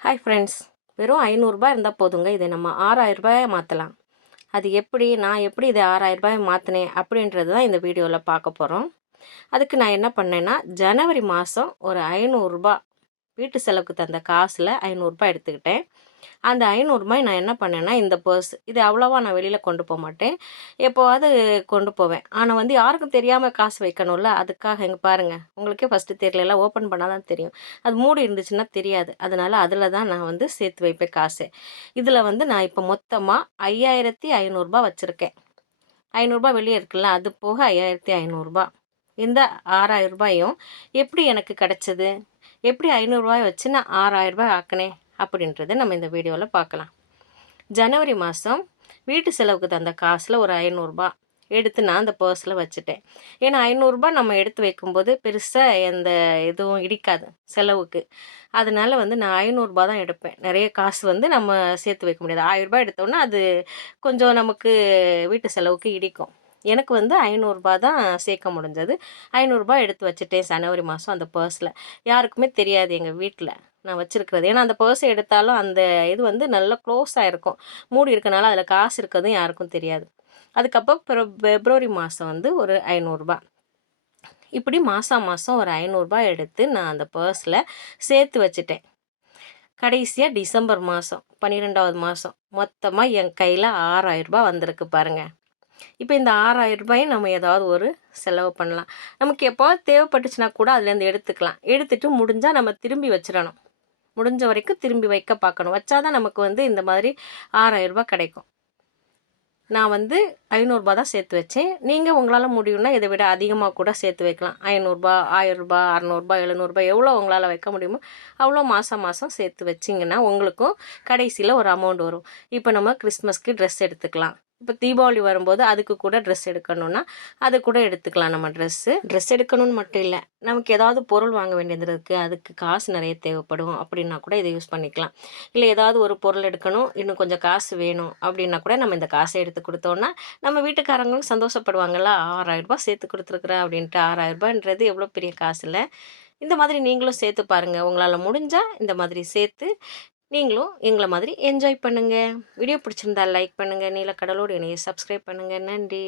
Hi friends, வெறும் ரூ. 500 இருந்தால் போதுங்க. இதை நம்ம ரூ. 6000 மாற்றலாம். அது எப்படி, நான் எப்படி இதை ரூ. 6000 மாற்றினேன் அப்படின்றது தான் இந்த வீடியோவில் பார்க்க போகிறோம். அதுக்கு நான் என்ன பண்ணேன்னா, ஜனவரி மாதம் ஒரு ரூ. 500 வீட்டு செலவுக்கு தந்த காசில் ரூ. 500 எடுத்துக்கிட்டேன். அந்த ரூ. 500 நான் என்ன பண்ணேன்னா, இந்த பர்ஸ் இது அவ்வளோவா நான் வெளியில் கொண்டு போக மாட்டேன். எப்போவாது கொண்டு போவேன். ஆனால் வந்து யாருக்கும் தெரியாமல் காசு வைக்கணும்ல, அதுக்காக இங்கே பாருங்கள், உங்களுக்கே ஃபஸ்ட்டு தெரியல, ஓப்பன் பண்ணால் தான் தெரியும். அது மூடி இருந்துச்சுன்னா தெரியாது. அதனால் அதில் தான் நான் வந்து சேர்த்து வைப்பேன் காசு. இதில் வந்து நான் இப்போ மொத்தமாக ரூ. 5500 வச்சுருக்கேன். ரூ. 500 வெளியே இருக்குல்ல, அது போக ரூ. 5500. இந்த ரூ. 6000 எப்படி எனக்கு கிடச்சிது, எப்படி ரூ. 500 வச்சு நான் ரூ. 6000 ஆக்கினேன் அப்படின்றத நம்ம இந்த வீடியோவில் பார்க்கலாம். ஜனவரி மாதம் வீட்டு செலவுக்கு தந்த காசில் ஒரு ரூ. 500 எடுத்து நான் அந்த பர்ஸில் வச்சுட்டேன். ஏன்னா ரூ. 500 நம்ம எடுத்து வைக்கும்போது பெருசாக எந்த இதுவும் இடிக்காது செலவுக்கு. அதனால வந்து நான் ரூ. 500 தான் எடுப்பேன். நிறைய காசு வந்து நம்ம சேர்த்து வைக்க முடியாது. ரூ. 1000 எடுத்தோன்னா அது கொஞ்சம் நமக்கு வீட்டு செலவுக்கு இடிக்கும். எனக்கு வந்து ரூ. 500 தான் சேர்க்க முடிஞ்சது. ரூ. 500 எடுத்து வச்சுட்டேன் ஜனவரி மாதம் அந்த பர்ஸில். யாருக்குமே தெரியாது எங்கள் வீட்டில் நான் வச்சுருக்கிறது. ஏன்னா அந்த பர்ஸ் எடுத்தாலும் அந்த இது வந்து நல்லா க்ளோஸாக இருக்கும். மூடி இருக்கனால அதில் காசு இருக்கிறதும் யாருக்கும் தெரியாது. அதுக்கப்புறம் பிப்ரவரி மாதம் வந்து ஒரு ரூ. 500. இப்படி மாதம் மாதம் ஒரு ரூ. 500 எடுத்து நான் அந்த பர்ஸில் சேர்த்து வச்சுட்டேன். கடைசியாக டிசம்பர் மாதம் 12வது மாதம் மொத்தமாக என் கையில் ரூ. 6000 வந்திருக்கு பாருங்கள். இப்போ இந்த ரூ. 6000 நம்ம ஏதாவது ஒரு செலவு பண்ணலாம். நமக்கு எப்போவாது தேவைப்பட்டுச்சுன்னா கூட அதுலேருந்து எடுத்துக்கலாம். எடுத்துகிட்டு முடிஞ்சால் நம்ம திரும்பி வச்சிடணும். முடிஞ்ச வரைக்கும் திரும்பி வைக்க பார்க்கணும். வச்சா தான் நமக்கு வந்து இந்த மாதிரி ரூ. 6000 கிடைக்கும். நான் வந்து ரூ. 500 தான் சேர்த்து வச்சேன். நீங்கள் உங்களால் முடியும்னா இதை விட அதிகமாக கூட சேர்த்து வைக்கலாம். ரூ. 500, ரூ. 1000, ரூ. 600, ரூ. 700 எவ்வளோ உங்களால் வைக்க முடியுமோ அவ்வளோ மாதம் மாதம் சேர்த்து வச்சிங்கன்னா உங்களுக்கும் கடைசியில் ஒரு அமௌண்ட் வரும். இப்போ நம்ம கிறிஸ்மஸ்க்கு ட்ரெஸ் எடுத்துக்கலாம். இப்போ தீபாவளி வரும்போது அதுக்கு கூட ட்ரெஸ் எடுக்கணும்னா அது கூட எடுத்துக்கலாம். நம்ம ட்ரெஸ் எடுக்கணும்னு மட்டும் இல்லை, நமக்கு ஏதாவது பொருள் வாங்க வேண்டியது இருக்குது, அதுக்கு காசு நிறைய தேவைப்படும் அப்படின்னா கூட இதை யூஸ் பண்ணிக்கலாம். இல்லை ஏதாவது ஒரு பொருள் எடுக்கணும், இன்னும் கொஞ்சம் காசு வேணும் அப்படின்னா கூட நம்ம இந்த காசை எடுத்து கொடுத்தோன்னா நம்ம வீட்டுக்காரங்களும் சந்தோஷப்படுவாங்கள்ல. ரூ. 6000 சேர்த்து கொடுத்துருக்குறேன் அப்படின்ட்டு. ரூ. 6000ன்றது எவ்வளோ பெரிய காசு இல்லை. இந்த மாதிரி நீங்களும் சேர்த்து பாருங்கள். உங்களால் முடிஞ்சால் இந்த மாதிரி சேர்த்து நீங்களும் எங்களை மாதிரி என்ஜாய் பண்ணுங்கள். வீடியோ பிடிச்சிருந்தா லைக் பண்ணுங்கள். நீலக்கடலோடு என்னையை சப்ஸ்கிரைப் பண்ணுங்கள். நன்றி.